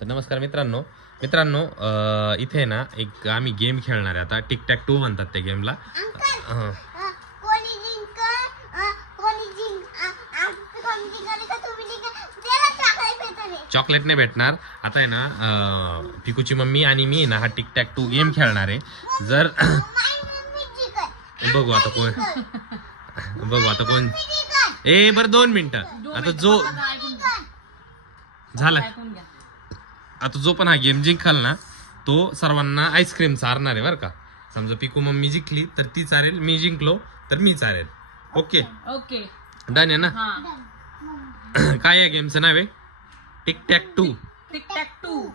तर नमस्कार मित्रांनो. मित्रांनो इथे ना एक आम्ही गेम खेळणार आहे आता. टिक टॅक टू म्हणतात त्या गेमला चॉकलेट नाही भेटणार. आता आहे ना पिकूची मम्मी आणि मी आहे ना हा टिक टॅक टू गेम खेळणार आहे. जर बघू आता कोण. बघू आता कोण. ए बरं दोन मिनिटं. आता जो झाला. आता जो पण हा गेम जिंकाल ना तो सर्वांना आईस्क्रीम चारणार आहे बरं का. समजा पिकू मम्मी जिंकली तर ती चालेल मी जिंकलो तर मी चालेल ओके ओके डन आहे ना? हा. काय या गेमचं नाव आहे? Tic tac toe tic tac toe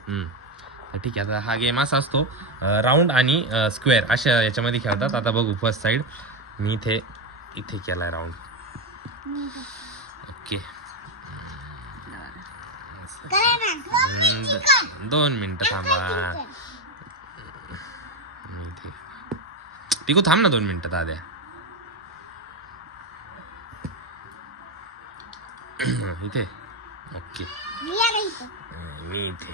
तर ठीक आहे. आता हा गेम असा असतो राऊंड आणि स्क्वेअर अशा याच्यामध्ये खेळतात. आता बघू फर्स्ट साईड मी इथे इथे केलाय राऊंड ओके दोन मिनिटं थांबा. पिकू थांब ना दोन मिनिटं दाद्या. इथे. ओके. मी इथे.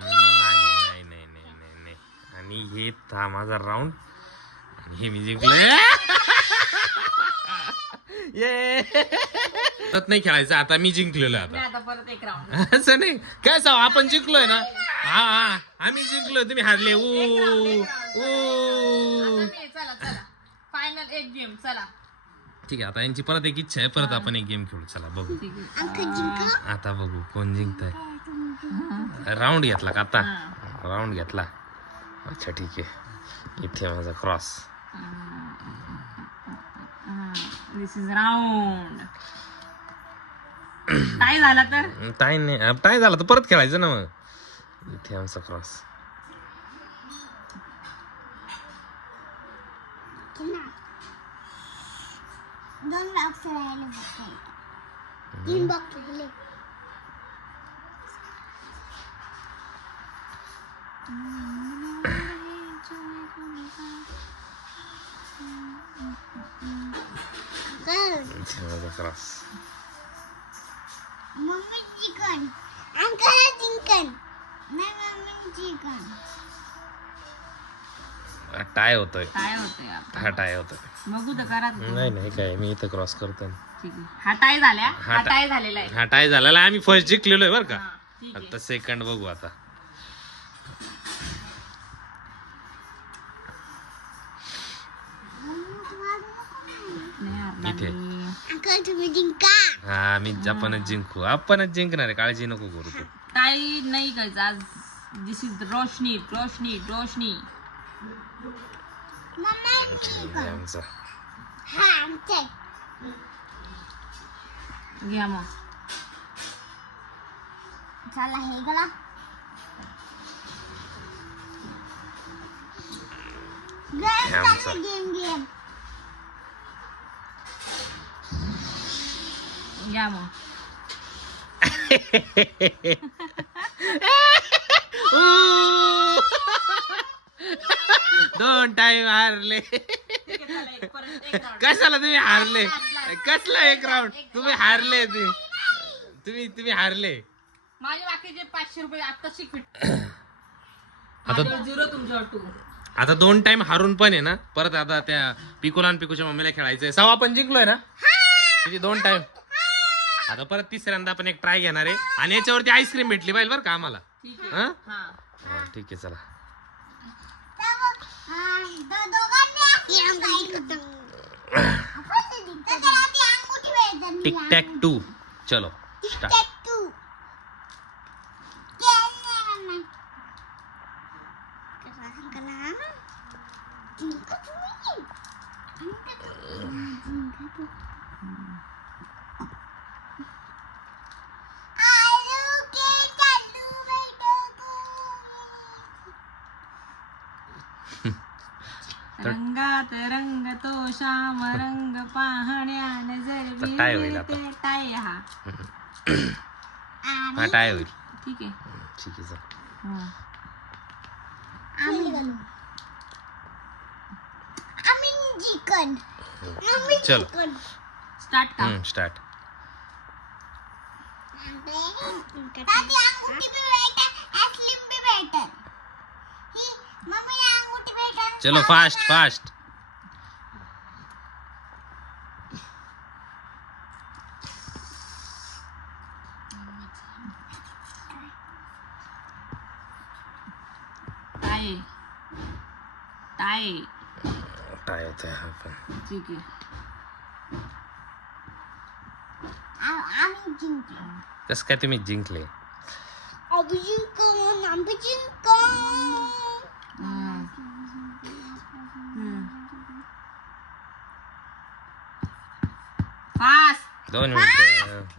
नाही नाही नाही नाही नाही. नाही आणि हे था माझा राऊंड आणि हे मी जिंकले ये. परत नाही खेळायचं आता मी जिंकलेलो आता. आता परत एक राऊंड असं नाही. काय सांग आपण जिंकलोय ना? हा हा. आम्ही जिंकलोय तुम्ही हारले. ऊ ऊ. चला चला. फायनल एक गेम चला. ठीक आहे आता यांची परत एक इच्छा आहे. परत आपण एक गेम खेळू. चला बघू. आता बघू कोण जिंकताय. राऊंड घेतला का आता? राऊंड घेतला. अच्छा ठीक आहे. इथे माझा क्रॉस दिस इज राऊंड काय झाला तर? टाय नाही. टाय झाला तर परत खेळायचं ना मग. इथे आमचा क्रॉस दोन बॉक्स राहिले फक्त. तीन बॉक्स राहिले. चिकन टाय होतोय. काय होतंय आता? हा टाय होतोय. बघू तर करा तुम्ही. नाही नाही काय मी इथं क्रॉस करतो. ठीक आहे. हा टाय झाल्या हा हा टाय झालेला आहे. हा टाय झालेला आम्ही फर्स्ट जिंकलेलो आहे बरं का? हा, ठीक आहे. आता सेकंड बघू आता नाही हारला इथे. मी. अंकल तुम्ही जिंका. हा मी आपणच जिंकू. आपणच जिंकणार आहे. काळजी नको करू तू. टाय नाही आज this is Roshni Roshni Roshni. Mamma हे आमचा हा आमचे. घ्या मग. चला हे गला आमचा. गेम गेम घ्या मग दोन टाइम हारले. कशाला तुम्ही हारले? कसला एक राऊंड तुम्ही हारले ते. तुम्ही तुम्ही हारले. माझे बाकीचे पाचशे रुपये आता शिकवित. आता झिरो तुमच्यावर टू आता दोन टाइम हारून पण आहे ना? परत आता त्या पिकोला आणि पिकोच्या मम्मीला खेळायचंय. सवा आपण जिंकलोय ना? किती? दोन टाइम आता परत तिसऱ्यांदा आपण एक ट्राय घेणार आहे. आणि याच्यावरती आईस्क्रीम भेटली पाहिजे बरं का आम्हाला. ठीक हा? आहे ठीक आहे चला. टिक टॅक टू चलो स्टार्ट रंगात रंग तो श्याम रंग पाहण्या तर टाय होईल नजर. टाय हा हा टाय होईल ठीक आहे ठीक आहे चल हा. आम्ही चिकन चलो. स्टार्ट का स्टार्ट दादी आईस्क्रीम ही चलो फास्ट फास्ट टाय टाय काय होतंय हा पण ठीक आहे आ- आम्ही जिंकलो कसं काय तुम्ही जिंकले? आम्ही जिंकून आम्ही जिंकून हम्म. हम्म. फास्ट दोन मिनिट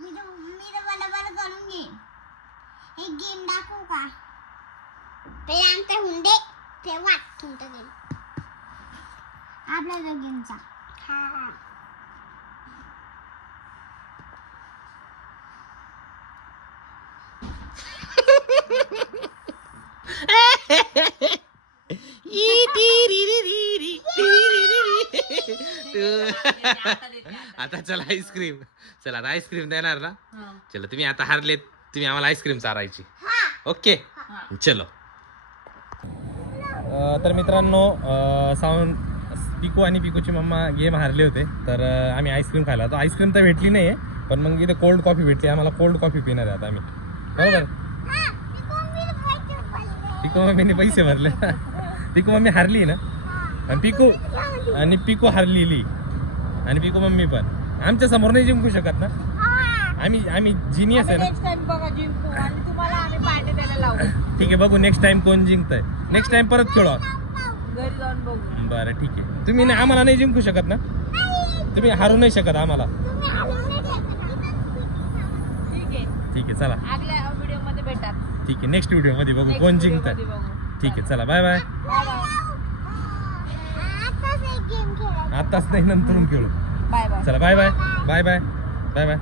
मी तर मी तर बरोबर करून घे एक गेम दाखवू का ते आमचा हुंडे तेव्हा तुमचा गेम आपल्या दोघींचा हा आता चला आईस्क्रीम चला आता आईस्क्रीम देणार ना? चलो तुम्ही आता हारलेत तुम्ही आम्हाला आईस्क्रीम चारायची. ओके चलो. तर मित्रांनो साऊंड पिको आणि पिकोची मम्मा गेम हारले होते. तर अं, आम्ही आईस्क्रीम खायला तो आईस्क्रीम तर भेटली नाही आहे पण मग इथे कोल्ड कॉफी भेटली. आम्हाला कोल्ड कॉफी पिणार आहे आता आम्ही. बरोबर? पिको मम्मीने पैसे भरले. पिको मम्मी हारली ना? आणि पिको आणि पिको हारलेली. आणि पिको मम्मी पण. आमच्यासमोर नाही जिंकू शकत ना? आम्ही आम्ही जिनियस आहे ना? नेक्स्ट टाइम बघा जिंकू. आणि तुम्हाला आम्ही पार्टी द्यायला लावू. ठीक आहे बघू नेक्स्ट टाइम कोण जिंकतंय. नेक्स्ट टाइम परत खेळू घरी जाऊन बघू. बरं ठीक आहे. तुम्ही नाही आम्हाला नाही जिंकू शकत ना? तुम्ही हारू नाही शकत आम्हाला. ठीक आहे. ठीक आहे चला. आगल्या व्हिडिओमध्ये भेटा. ठीक आहे नेक्स्ट व्हिडिओमध्ये बघू कोण जिंकतंय. ठीक आहे चला. बाय बाय बाय बाय आताच एक गेम खेळायचा आताच नाही नंतरून खेळू. Bye bye. चला bye bye. Bye bye. Bye bye.